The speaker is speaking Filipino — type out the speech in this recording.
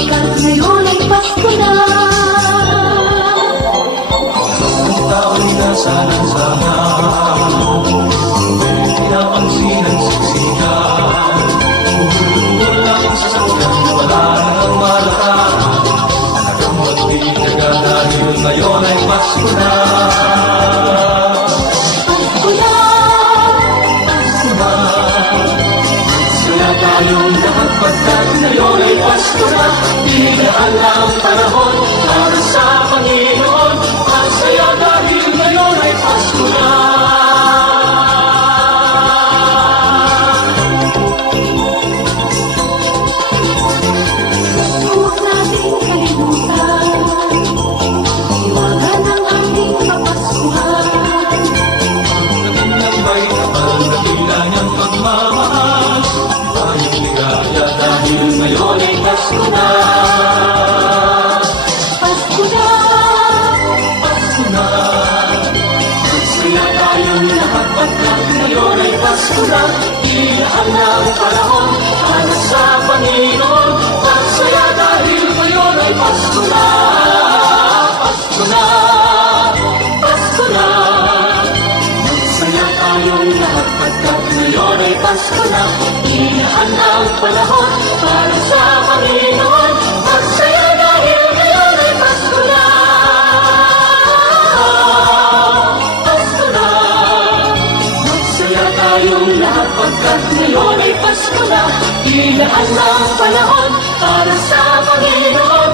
Pagkat ngayon ay Pasko na. Ang tao'y nasa lansangan, pinapansin ang siksikan. Bumulong lang sa sakyan, wala nang malakaran. Nagamat di kaga dahil ngayon ay Pasko na. Pasko na, Pasko na, magsaya tayong lahat pagkat ngayon ay Pasko na. Digaan na ang panahon para sa Panginoon. Magsaya dahil ngayon ay Pasko na. huwag nating kalimutan. Iwanan ang ating kapaskuhan. Ang may kapal na tila niyang pagmamahal. Tayong ligaya dahil ngayon ay Pasko na. Pasko na, Pasko na, magsaya tayong lahat pagkat ngayon ay Pasko na. Ilaan na ang panahon para sa Panginoon. Magsaya dahil ngayon ay Pasko na. Pasko na, Pasko na, magsaya tayong lahat pagkat ngayon ay Pasko na. Ilaan na ang panahon para sa Panginoon. Magsaya dahil ngayon ay Pasko na. Pasko na, magsaya tayong lahat pagkat ngayon ay Pasko na. Ilaan na ang panahon para sa Panginoon.